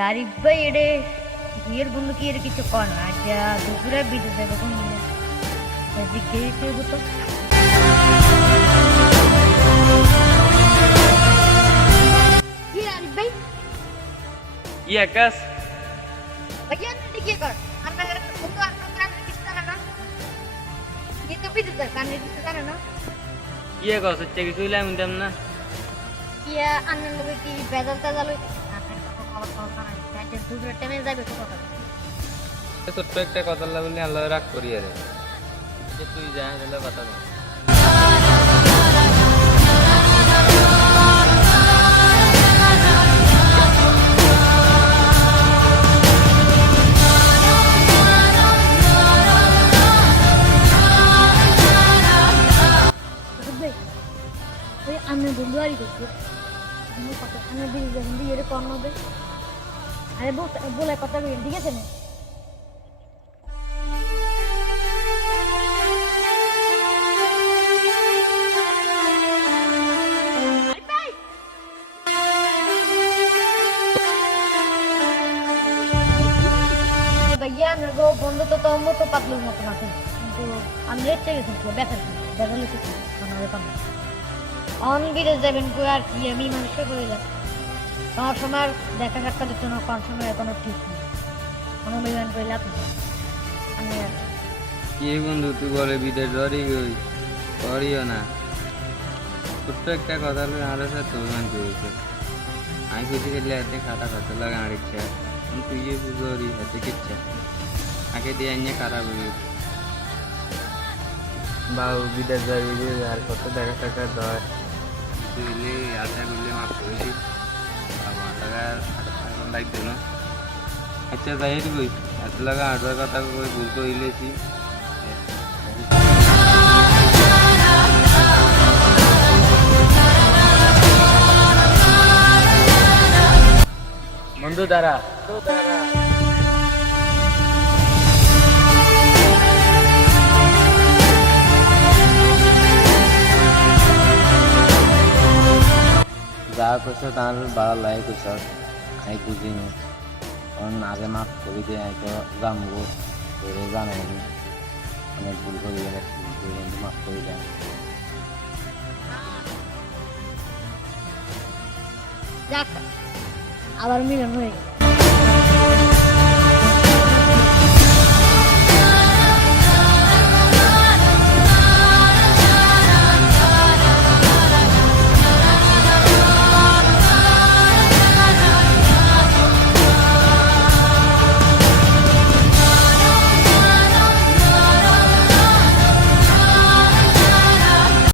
আরিফ ভাই এডে বিয়ের বন্ধু কি এর কিছু কর না যা দুপুরে বিদে দেবে কোন জিজ্ঞেস হতো কি আরিফ ভাই কি আকাশ ভাইয়া তুই কি কর আমরা বন্ধু আমরা কান দিতে না কি তো বিদে দে কান দিতে না কি আকাশ হচ্ছে কিছু লাইম দিম না কি আনন্দ কি বেজাল তেজাল দুপুরে টেনে যাবে তো কথা ছোট্ট একটা কথা বললে আল্লাহ রাগ করি আরে যে তুই যা তাহলে কথা বল আমি বন্ধু আরই করছি আমি কথা আমি দিয়ে যাবেন দিয়ে এর কর্ণ হবে আরে বলে কথা বলি ঠিক আছে না ভাইয়া গো বন্ধু তো মতো পাতলুর মতো আছে কিন্তু আমি লেটে গেছি ব্যথা ব্যথা লেগেছে অন বিদেশ যাবেন কই আর কি আমি মানুষকে করে যাব আমার সময় দেখা সাক্ষাৎ দিত না কোন সময় এখনো ঠিক নেই কোনো মিলন করে লাভ নেই আমি কি বন্ধু তুই বলে বিদেশ ধরি গই করিও না ছোট্ট একটা কথা বলে আমার সাথে অভিমান করেছে আমি খুশি খেলে হাতে খাতা খাতে লাগে আর ইচ্ছা তুই যে বুঝো হাতে কিচ্ছা আগে দিয়ে আনিয়ে খারাপ হয়ে বাবু বিদেশ যাবি আর কত দেখা টাকা দর তুইলে আশা করলে মাফ করেছি আমার টাকা লাগবে না আচ্ছা যাই কই এত লাগা আটবার কথা কই ভুল কইলেছি বন্ধু দ্বারা যা কইছ তার বাড়া লাই কইছ আই বুঝিনি কারণ আগে মাফ করে দিয়ে আই তো জানবো করে জানাই অনেক ভুল করে গেলে বন্ধু মাফ করে দেয় যাক আবার মিলন হয়ে গেল